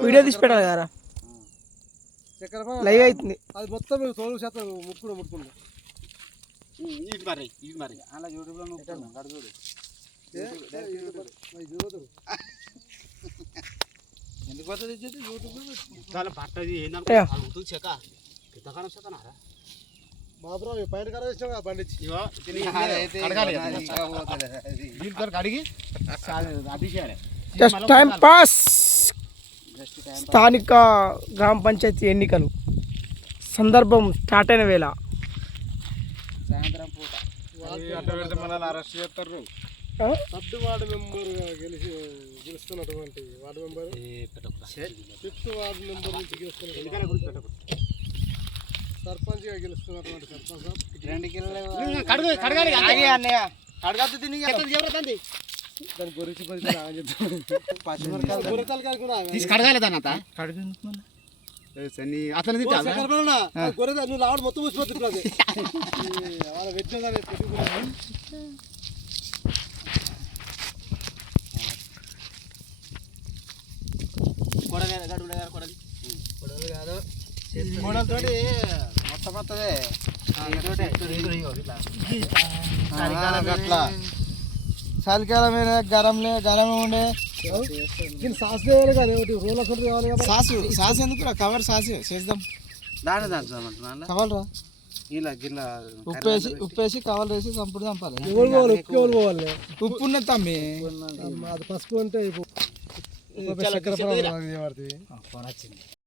Video తీసి పెట్టాలి కదా లైవ్ అవుతుంది అది మొత్తం తోలు శాతం ముట్టుకుంది ఇది మరి అలా యూట్యూబ్లో ఎందుకు పోతుంది యూట్యూబ్లో చాలా పట్టది ఏంటంటే అవుతుంది చెక్క పెద్దకాలం చెక్కనారా బాబురావు పైన కడిగిస్తాం బండి కడిగి అది చేయాలి జస్ట్ టైం పాస్. స్థానిక గ్రామ పంచాయతీ ఎన్నికలు సందర్భం స్టార్ట్ అయిన వేళ సాయంత్రం పూట అరెస్ట్ చేస్తారు. వార్డు మెంబర్ గెలుస్తున్నటువంటి ward member 5th ward member నుంచి గెలుస్తున్నటువంటి సర్పంచ్ గా గెలుస్తున్నటువంటి సర్పంచ్ దాని గురించి నువ్వు లావడం మొత్తం మూసిపోతుంది కొడలతోటి మొత్తం వస్తుంది అట్లా చలికాలం గరం ఉండే సాస్ వేయాలి కానీ రోల్ అసలు కావాలి సాస్ ఎందుకు కవర్ సాస్ చేద్దాం కవలరా ఇలా గిల్ల ఉప్పేసి కవర్ వేసి చంపుడు చంపాలి ఉప్పు ఉన్నది తమ్మి అది పసుపు అంటే